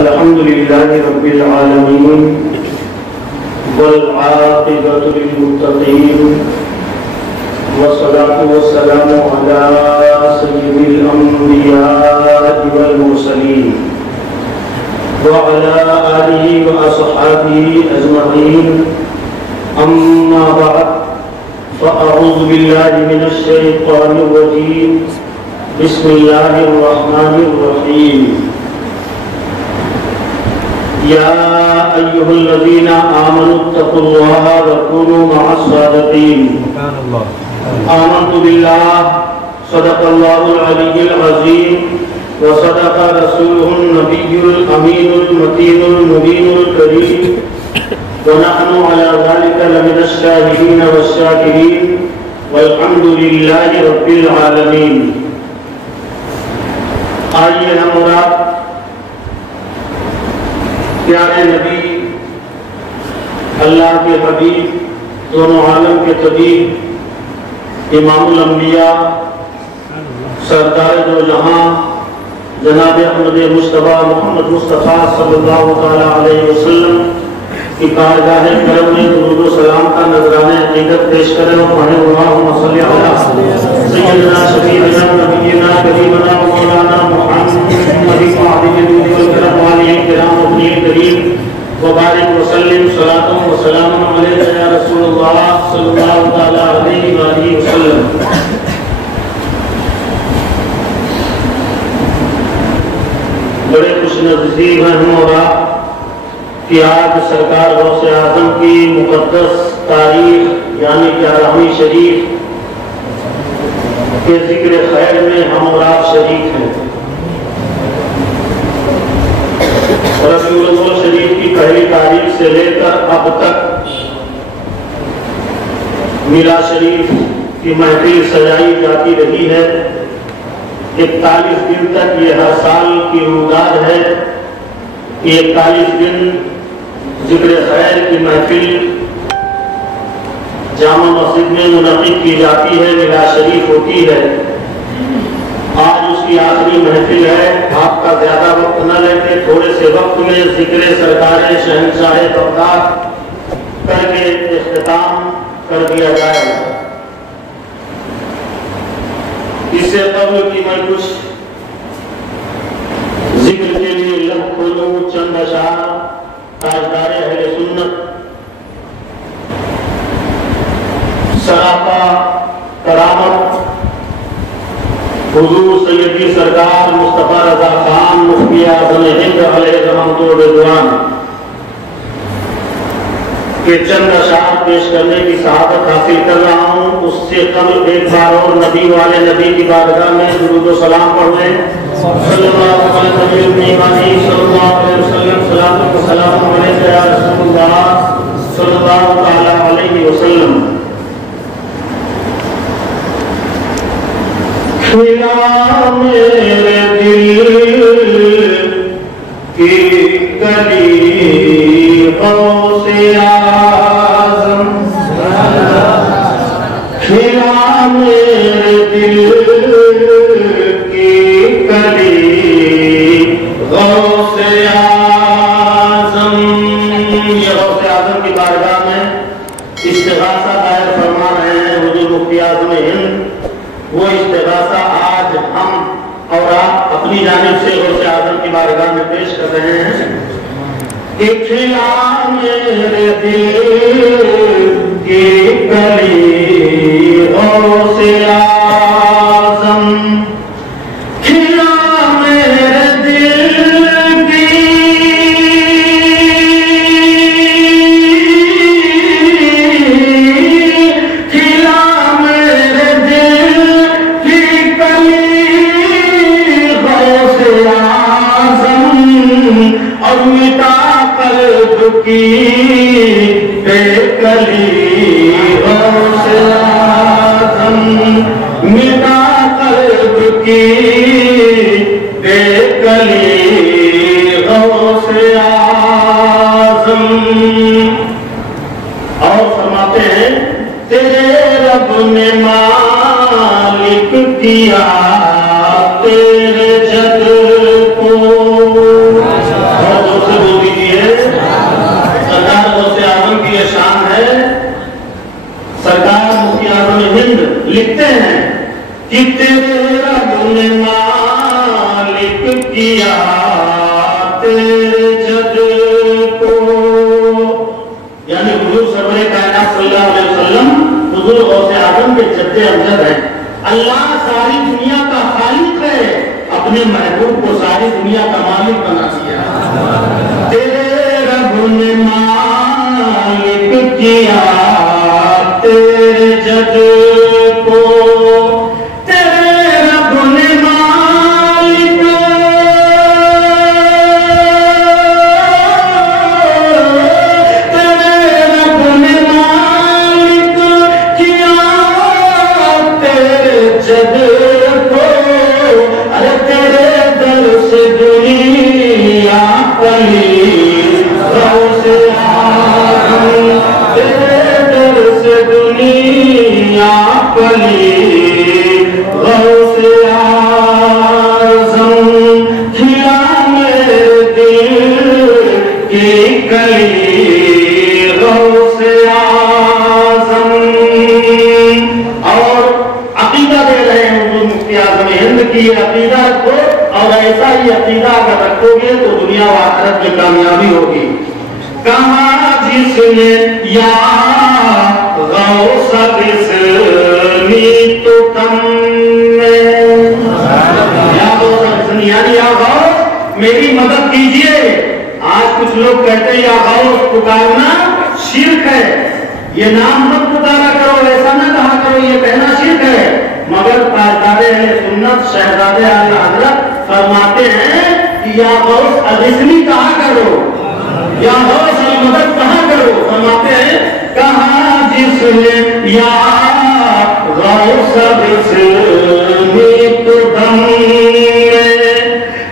الحمد لله رب العالمين والعاقبة للمتقين والصلاة والسلام على سيد الأنبياء والمرسلين وعلى آله وأصحابه أجمعين أما بعد فأعوذ بالله من الشيطان الرجيم بسم الله الرحمن الرحيم يا أيها الذين آمنوا اتقوا الله وكونوا مع الصادقين آمنت بالله صدق الله العلي العظيم وصدق رسوله النبي الأمين المتين المبين الكريم ونحن على ذلك لمن الشاهدين والشاكرين والحمد لله رب العالمين. آئیے ہم اور آپ پیارے نبی اللہ کے حبیب دونوں عالم کے طبیب امام الانبیاء سردار دو جہاں جناب احمد مصطفیٰ محمد مصطفیٰ صلی اللہ علیہ وسلم کی کارگاہ کرم میں درود و سلام کا نذرانہ عقیدت پیش کریں اور پڑھیں اللہم صلی علی سیدنا شفیعنا نبینا کریمنا مولانا محمد وعلی والکرم علیہ کرام ابن کریم وبارک وسلم صلاۃ و سلام علیہ یا رسول اللہ صلی اللہ علیہ وآلہ وسلم. بڑے خوش نصیب ہیں ہم اور آپ کہ آج سرکار غوث اعظم کی مقدس تاریخ یعنی 11ویں شریف کے ذکر خیر میں ہم اور آپ شریک ہیں. ربیع الاول شریف کی پہلی تاریخ سے لے کر اب تک میلاد شریف کی محفل سجائی جاتی رہی ہے. 41 دن تک یہ ہر سال کی روزگار ہے. 41 دن ذکر خیر کی محفل جامع مسجد میں منعقد کی جاتی ہے, میلاد شریف ہوتی ہے. آج اس کی آخری محفل ہے. آپ کا زیادہ وقت نہ لیتے, تھوڑے سے وقت میں ذکر سرکار شہنشاہ بغداد کر کے اختتام کر دیا جائے. اس سے قبل کی میں کچھ ذکر کے لیے لب کھولوں چند اشعار تاجدار اہل سنت سراپا کرامت حضور سیدی سرکار مصطفیٰ رضا خان مفتی اعظم ہند علیہ رحمت و رضوان کے چند اشعار پیش کرنے کی سعادت حاصل کر رہا ہوں. اس سے قبل ایک بار اور نبی والے نبی کی بارگاہ میں درود و سلام پڑھ لیں. صلی اللہ علیہ وسلم صلاۃ و سلام علیہ یا رسول اللہ صلی اللہ علیہ وسلم. کھلا میرے دل کی کلی غوث اعظم, کھلا میرے دل کی کلی غوث اعظم. یہ غوث اعظم کی بارگاہ میں استغاثہ دائر فرما رہے ہیں حضور مفتی اعظم ہند. وہ استغاثہ آج ہم اور آپ اپنی جانب سے غوث اعظم کی بارگاہ میں پیش کر رہے ہیں. کھلا میرے دل کی کلی غوث اعظم, کھلا میرے دل کی کھلا میرے دل کی کلی غوث اعظم اور مٹا قلب کی بے کلی غوث اعظم, مٹا قلب کی بے کلی غوث اعظم. اور فرماتے ہیں تیرے رب نے مالک کیا تیرے جد کو زور سے بول دیجیے. سرکار غوث اعظم کی یہ شان ہے. سرکار مفتی اعظم ہند لکھتے ہیں کہ تیرے رب نے مالک کیا تیرے جد کو. یعنی حضور سرور کائنات صلی اللہ علیہ وسلم حضور غوث اعظم کے جد امجد ہیں. اللہ ساری دنیا کا خالق ہے, اپنے محبوب کو ساری دنیا کا مالک بنا دیا. تیرے رب نے مالک کیا تیرے جد کو, تیرے رب نے مالک تیرے رب نے مالک کیا تیرے جد کو. ارے تیرے در سے دنیا پلی غوث اعظم, تیرے در سے دنیا پلی غوث اعظم. کھلا میرے دل کی کلی غوث اعظم. اور عقیدہ دے رہے ہیں حضور مفتی اعظم ہند کی عقیدہ کو, اور ایسا ہی عقیدہ اگر رکھو گے تو دنیا و آخرت میں کامیابی ہوگی. کہاں جس نے یا غوث بسنی تو تم میں, یا غوث بسنی یعنی یا غوث میری مدد کیجئے. آج کچھ لوگ کہتے ہیں یا غوث پکارنا شرک ہے, یہ نام مت پکارا کرو, ایسا نہ کہا کرو, یہ کہنا شرک ہے. مگر تاجدار اہل سنت شہزادے اعلی حضرت فرماتے ہیں کہ یا غوث اغثنی کہا کرو, یا غوث مدد کہا کرو. فرماتے ہیں کہاں جس نے یا غوث بسنی تو دم میں,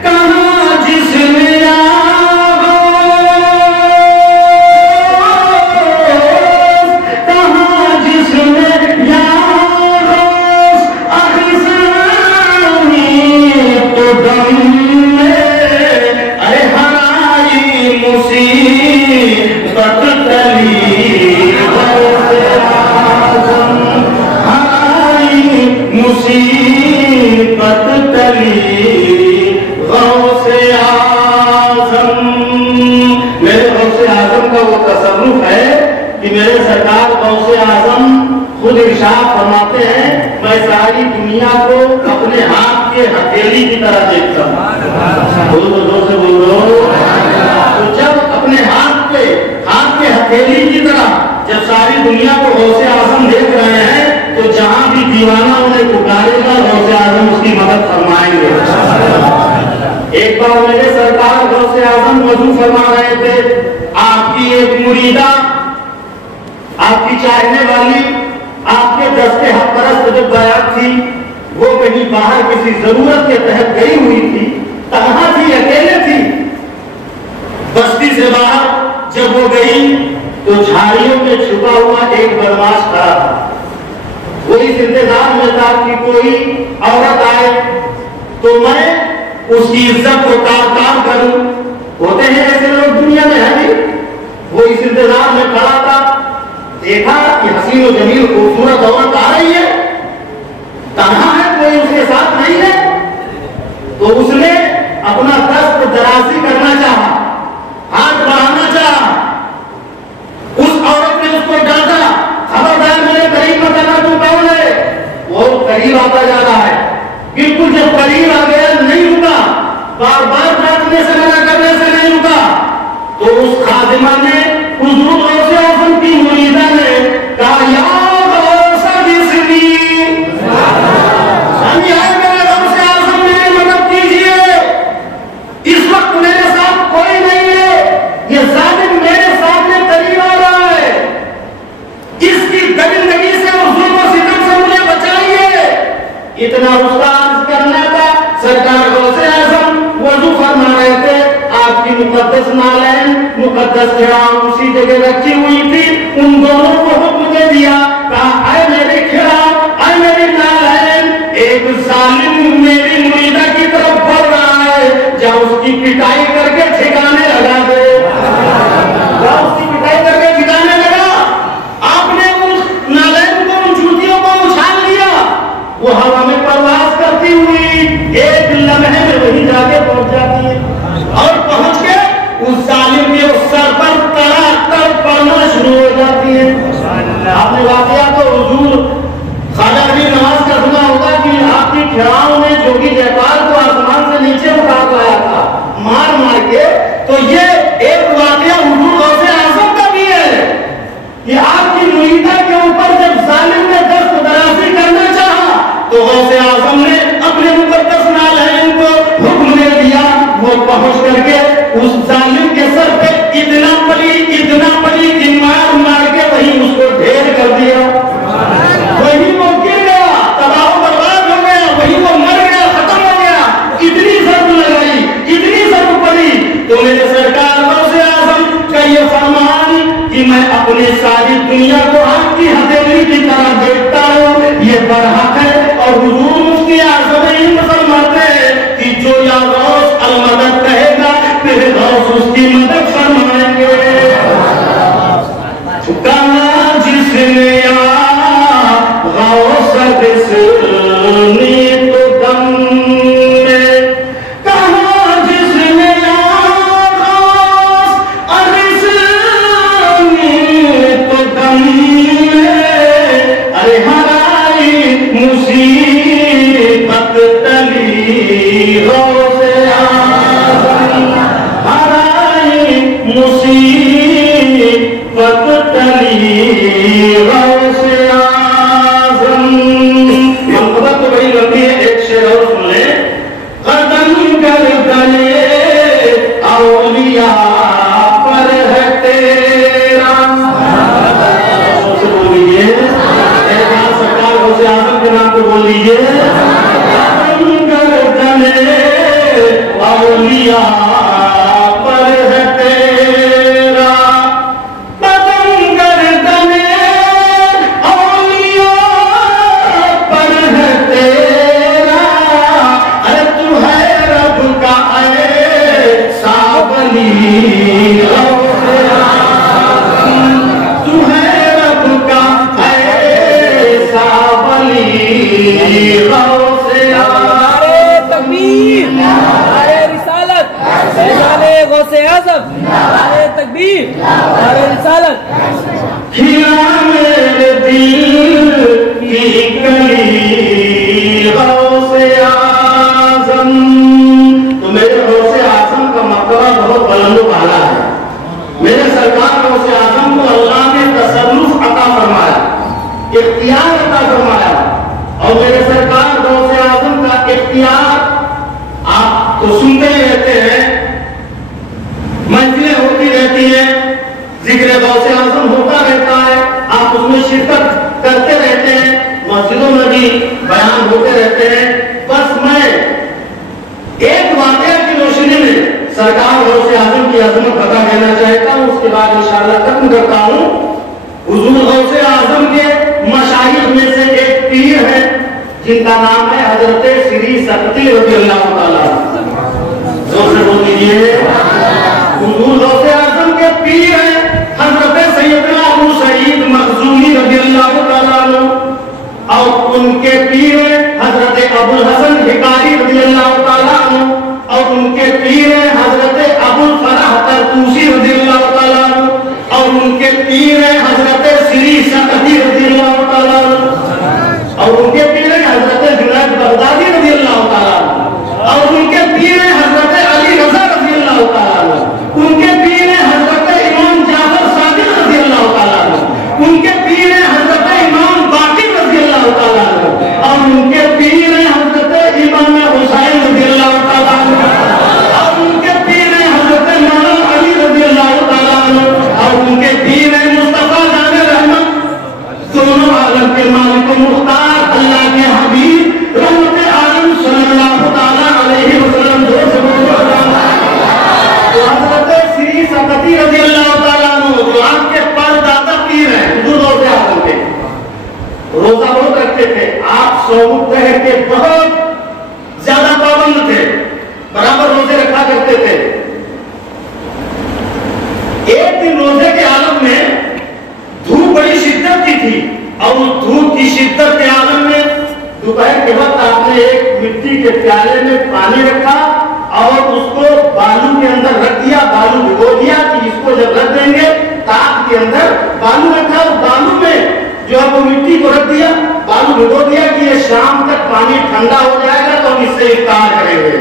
کہاں جس نے یا میرے سرکار غوث اعظم خود ارشاد فرماتے ہیں میں ساری دنیا کو اپنے ہاتھ کے ہتھیلی کی طرح دیکھتا ہوں. بولو سے بولو. تو جب اپنے ہاتھ کے ہتھیلی کی طرح جب ساری دنیا کو غوث اعظم دیکھ رہے ہیں تو جہاں بھی دیوانہ انہیں پکارے گا غوث اعظم اس کی مدد فرمائیں گے. ایک بار میرے سرکار غوث اعظم وضو فرما رہے تھے, آپ کی ایک مریدہ, آپ کی چاہنے والی, آپ کے دستے حق پرست جو بیعت تھی, وہ کہیں باہر کسی ضرورت کے تحت گئی ہوئی تھی, تنہا تھی, اکیلے تھی. بستی سے باہر جب وہ گئی تو جھاڑیوں میں چھپا ہوا ایک بدماش کھڑا تھا. وہ اس انتظار میں تھا کہ کوئی عورت آئے تو میں اس کی عزت کو تار کروں. ہوتے ہیں ایسے لوگ دنیا میں, ہے نہیں. وہ اس انتظار میں کھڑا تھا, دیکھا کہ حسین و جمیل خوبصورت عورت آ رہی ہے, تنہا ہے, کوئی اس کے ساتھ نہیں ہے, تو اس نے اپنا دست درازی کرنا چاہا, ہاتھ بڑھانا چاہا. اس عورت نے اس کو ڈانٹا, خبردار میرے قریب مت آنا, تو کون ہے. وہ قریب آتا جا رہا ہے, بالکل جب قریب آ گیا نہیں رکا, بار بار ڈانٹنے سے منع کرنے سے نہیں رکا, تو اس خادمہ نے حضور غوث اعظم کی مریدہ نے کہا یا غوث بسنی, ہم یہاں میرے غوث اعظم میری مدد کیجیے, اس وقت میرے ساتھ کوئی نہیں ہے, یہ ظالم میرے سامنے قریب آ رہا ہے, اس کی درندگی سے اور ظلم و ستم سے مجھے بچائیے. اتنا استعارض کرنے کا سرکار غوث اعظم وضو فرما رہے تھے, آپ کی مقدس نالین مقدس کھڑام اسی جگہ رکھی ہوئی تھی, ان دونوں کو حکم دے دیا, کہا اے میرے کھڑام, اے میری نالین, ایک ظالم میری مریدہ کی طرف بڑھ رہا ہے, جا اس کی پٹائی کر کے ٹھکانے لگا آپ نے واقعہ تو حضور خواجہ غریب نواز کا سنا ہوگا کہ آپ کی کھڑاؤں نے جوگی جیپال کو آسمان سے نیچے اٹھا لایا تھا مار مار کے. تو یہ ایک واقعہ حضور غوث اعظم کا بھی ہے کہ آپ کی مریدہ کے اوپر جب ظالم نے دست درازی کرنا چاہا تو غوث اعظم نے اپنے مقدس نالین کو حکم دے دیا. وہ پہنچ کر کے اس ظالم کے سر پہ اتنا پلی کہ مار مار کے وہیں اس کو ڈھیر کر دیا. وہی وہ گر گیا, تباہ و برباد ہو گیا, وہی وہ مر گیا, ختم ہو گیا. اتنی ضرب لگائی, اتنی ضرب پڑی. تو میرے سرکار غوث اعظم کا یہ فرمان کہ میں اپنے ساری دنیا کو آپ کی ہتھیلی کی طرح دیکھتا ہوں, یہ برحق ہے. اور حضور مفتی اعظم ہند فرماتے ہیں کہ جو یا غوث المدد کہے گا پھر غوث اس کی مدد فرمائیں گے. کہاں جس نے غوث دسنی تو دم میں, کہاں جس نے غوث دسنی تو دم میں, ارے ہرائی مصیبت تلی غوث اعظم, ہرائی مصیبت تلی غوث اعظم. منقبت تو بڑی لمبی ہے, ایک شعر اور سن لیں. قدم گردنے اولیاء پر ہے تیرا, بول لیجیے سرکار غوث اعظم کے نام کو بول لیجیے. قدم گردنے اولیاء پر ہے تیرا, قدم گردنے اولیاء پر ہے تیرا, ارے تو ہے رب کا ایسا ولی غوث اعظم, تو ہے رب کا ایسا ولی غوث اعظم. تکبیر, نعرہ رسالت, فیضان غوث اعظم, نعرہ تکبیر, نعرہ رسالت. کھلا میرے دل کی کلی غوث اعظم. تو میرے غوث اعظم کا مرتبہ بہت بلند و بالا ہے. میرے سرکار غوث اعظم کو اللہ نے تصرف عطا فرمایا, اختیار عطا فرمایا. اور میرے سرکار غوث اعظم کا اختیار آپ تو سنتے ہی رہتے ہیں, محفلیں ہوتی رہتی ہیں, ذکر غوث اعظم ہوتا رہتا ہے, آپ اس میں شرکت کرتے رہتے ہیں, مسجدوں میں بھی بیان ہوتے رہتے ہیں. بس میں ایک واقعہ کی روشنی میں سرکار غوث اعظم کی عظمت بتا دینا چاہتا ہوں, اس کے بعد انشاءاللہ ختم کرتا ہوں. حضور غوث اعظم کے مشائخ میں سے ایک پیر ہے جن کا نام ہے حضرت سری سکتی رضی اللہ تعالیٰ. زور سے بول دیجیے. حضور غوث اعظم کے پیر ہیں حضرت سیدنا ابو سعید مخزومی رضی اللہ تعالیٰ عنہ, اور ان کے پیر ہیں حضرت ابو الحسن حکاری رضی اللہ تعالیٰ عنہ, اور ان کے پیر ہیں حضرت ابو الفرح طرطوسی رضی اللہ تعالیٰ عنہ, اور ان کے پیر ہیں حضرت سری سکتی رضی اللہ تعالیٰ عنہ, اور ان کے پیر ہیں حضرت جنید بغدادی رضی اللہ تعالیٰ عنہ, اور ان کے پیر ہیں حضرت علی رضا رضی اللہ تعالیٰ عنہ, ان کے پیر ہیں حضرت امام جعفر صادق رضی اللہ تعالیٰ عنہ, ان کے پیر ہیں حضرت امام باقر رضی اللہ تعالیٰ عنہ, اور ان کے پیر ہیں حضرت امام حسین رضی اللہ تعالیٰ عنہ, اور ان کے پیر ہیں حضرت مولانا علی رضی اللہ تعالیٰ عنہ, اور ان کے پیر ہیں مصطفیٰ جان رحمت, دونوں عالم کے مالک و مختار اللہ کے حبیب رحمت عالم صلی اللہ تعالیٰ علیہ وسلم. تو حضرت سری سکتی رضی اللہ تعالیٰ عنہ جو آپ کے پردادا پیر ہیں حضور غوث اعظم کے, روزہ بہت رکھتے تھے. آپ صوم تہر کے بہت زیادہ پابند تھے, برابر روزے رکھا کرتے تھے. ایک دن روزے کے عالم میں دھوپ بڑی شدت کی تھی, اور اس دھوپ کی شدت کے عالم میں دوپہر کے وقت آپ نے ایک مٹی کے پیالے میں پانی رکھا اور اس کو بالو کے اندر رکھ دیا, بالو بھگو دیا کہ اس کو جب رکھ دیں گے تاپ کے اندر بالو رکھا, اور بالو میں مٹی کو رکھ دیا, بالو بھگو دیا کہ یہ شام تک پانی ٹھنڈا ہو جائے گا تو ہم اس سے افطار کریں گے.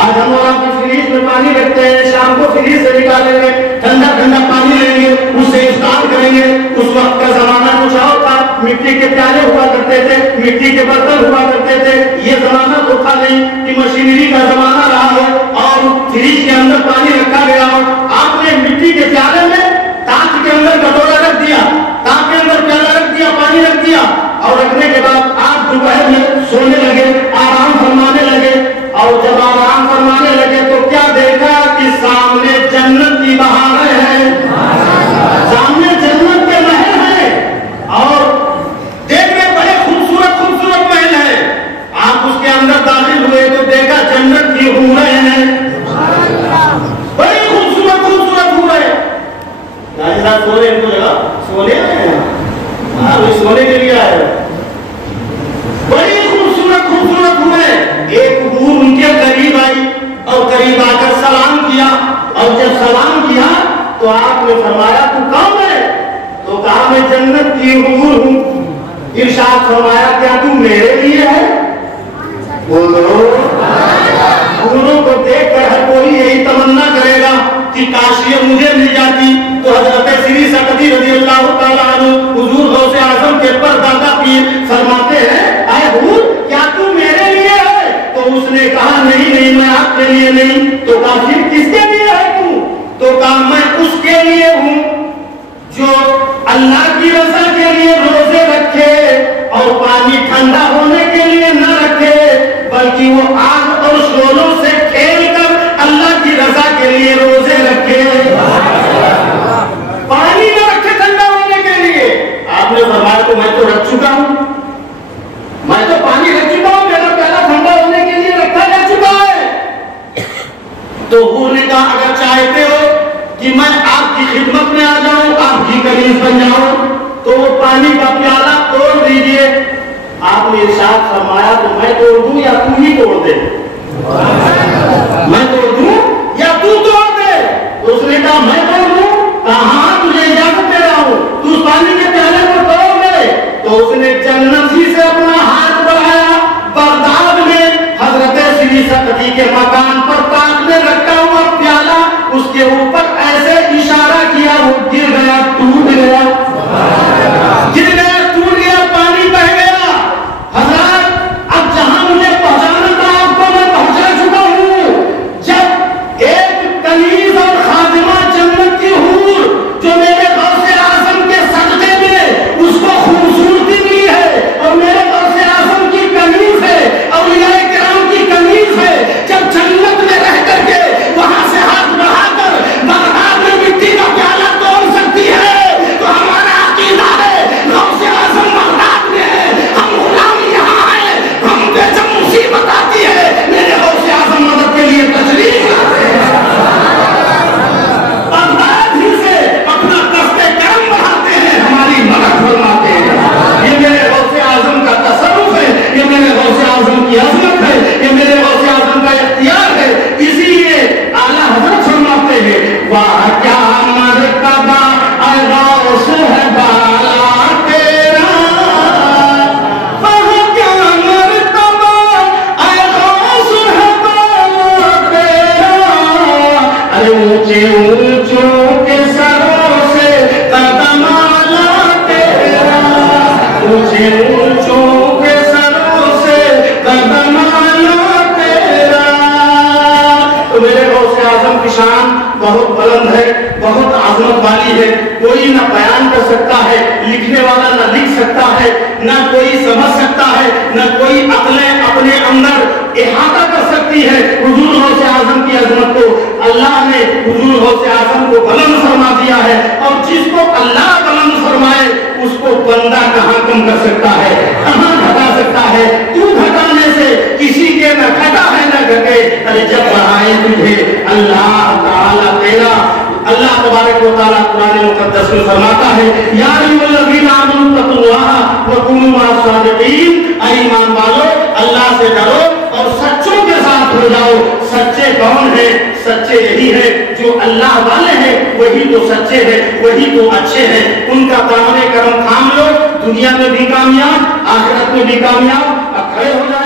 آج ہم اور آپ فریج میں پانی رکھتے ہیں, شام کو فریج سے نکالیں گے, ٹھنڈا ٹھنڈا پانی لیں گے, اس سے افطار کریں گے. اس وقت کا زمانہ کچھ اور تھا, مٹی کے پیالے ہوا کرتے تھے, مٹی کے برتن ہوا کرتے تھے. یہ زمانہ تو تھا نہیں کہ مشینری کا زمانہ رہا ہو اور فریج کے اندر پانی رکھا گیا ہو. آپ نے مٹی کے پیالے میں تانچ کے اندر کٹورا رکھ دیا, تانچ کے اندر پیالہ رکھ دیا, پانی رکھ دیا, اور رکھنے کے بعد آپ دوپہر میں سونے لگے, آرام فرمانے لگے. اور جب آرام فرمانے لگے تو کیا دیکھا کہ سامنے جنت کی بہاریں ہیں, سامنے جنت کے محل ہیں, اور دیکھنے بڑے خوبصورت خوبصورت محل ہیں. آپ اس کے اندر داخل ہوئے تو دیکھا جنت کی حوریں ہیں, بڑی خوبصورت خوبصورت حوریں. سونے کو جگہ سونے سونے کے لیے آئے, بڑی خوبصورت خوبصورت حوریں. ایک حور ان کے قریب آئی اور قریب آ کر سلام کیا, اور جب سلام کیا تو آپ نے فرمایا تو کون ہے؟ تو کہا میں جنت کی حور ہوں. ارشاد فرمایا کیا تو میرے لیے ہے؟ بولو. حوروں کو دیکھ کر ہر کوئی یہی تمنا کرے گا کہ کاش یہ مجھے مل جاتی. تو حضرت سری سکتی رضی اللہ تعالیٰ عنہ حضور غوث اعظم کے پردادا پیر فرماتے ہیں اے حور کیا تو میرے لیے ہے؟ تو اس نے کہا نہیں نہیں میں آپ کے لیے نہیں. تو کہا پھر کس کے لیے ہے تو کہا میں اس کے لیے ہوں جو اللہ کی رضا کے لیے روزے رکھے اور پانی ٹھنڈا ہونے کے لیے نہ رکھے, بلکہ وہ آگ اور شعلوں سے کھیل کر اللہ کی رضا کے لیے روزے رکھے, پانی نہ رکھے ٹھنڈا ہونے کے لیے. آپ نے فرمایا تو میں تو رکھ چکا ہوں, میں تو پانی رکھ چکا ہوں, میرا پیالہ ٹھنڈا ہونے کے لیے رکھا جا چکا ہے. تو حور نے کہا اگر چاہتے ہو کہ میں آپ کی خدمت میں آ جاؤں, آپ کی کنیز بن جاؤں, تو وہ پانی کا پیالہ توڑ دیجئے. آپ نے ارشاد فرمایا تو میں توڑ دوں یا تو ہی توڑ دے؟ میں توڑ دوں یا تو توڑ دے؟ تو اس نے کہا میں توڑ دوں. کہاں تجھے اجازت دے رہا ہوں, تو اس پانی کے پیالے کو توڑ دے. تو اس نے جنت ہی سے اپنا ہاتھ بڑھایا, بغداد میں حضرت سری سکتی کے مکان پر تاج میں رکھا ہوا پیالہ اس کے اوپر ایسے اشارہ کیا, وہ گر گیا, ٹوٹ گیا, گر گیا, ٹوٹ گیا, پانی بہ گیا. حضرات اب جہاں مجھے پہنچانا تھا آپ کو میں پہنچا چکا ہوں. جب ایک کنیز اور خادمہ جنت کی حور جو میرے غوث اعظم کے صدقے میں اس کو خوبصورتی ملی ہے اور میرے غوث اعظم کی کنیز ہے, اولیاء کرام کی کنیز ہے, جب جنت میں رہ کر کے وہاں سے ہاتھ بڑھا کر بغداد میں مٹی کا پیالہ توڑ سکتی ہے تو ہمارا عقیدہ ہے غوث اعظم بغداد میں ہے, ہم غلام یہاں ہیں. ہم پہ جب مصیبت آتی ہے میرے غوث اعظم مدد کے لیے تشریف لاتے ہیں, بغداد ہی سے اپنا دست کرم بڑھاتے ہیں, ہماری مدد فرماتے ہیں. یہ میرے غوث اعظم کا تصرف ہے, یہ میرے غوث اعظم کی عظمت ہے, یہ میرے غوث اعظم کا اختیار ہے. اسی لیے اعلیٰ حضرت فرماتے ہیں واہ کیا مرتبہ اے غوث ہے بالا تیرا, واہ کیا مرتبہ اے غوث ہے بالا تیرا. ارے اونچے اونچوں کے سروں سے قدم اعلیٰ تیرا, اونچے اونچوں کے سروں سے قدم اعلیٰ تیرا. تو میرے غوث اعظم کی شان بہت بلند ہے, بہت عظمت والی ہے. کوئی نہ بیان کر سکتا ہے, لکھنے والا نہ لکھ سکتا ہے, نہ کوئی سمجھ سکتا ہے, نہ کوئی عقلیں اپنے اندر احاطہ کر سکتی ہے. حضور غوث اعظم کی عظمت کو اللہ نے حضور غوث اعظم کو بلند فرما دیا ہے, اور جس کو اللہ بلند فرمائے اس کو بندہ کہاں کم کر سکتا ہے, کہاں گھٹا سکتا ہے. تو گھٹانے سے کسی کے نہ گھٹا ہے نہ گھٹے. ارے جب بڑھائے تجھے اللہ تعالیٰ تیرا, اللہ تبارک و تعالیٰ قرآن مقدس میں فرماتا ہے یا ایھا الذین آمنوا اتقوا اللہ وکونوا مع الصادقین, اے ایمان والو اللہ سے ڈرو اور سچوں کے ساتھ ہو جاؤ. سچے کون ہیں؟ سچے یہی ہے جو اللہ والے ہیں, وہی تو سچے ہیں, وہی تو اچھے ہیں. ان کا دامن کرم تھام لو, دنیا میں بھی کامیاب، آخرت میں بھی کامیاب. اب کھڑے ہو جائیں.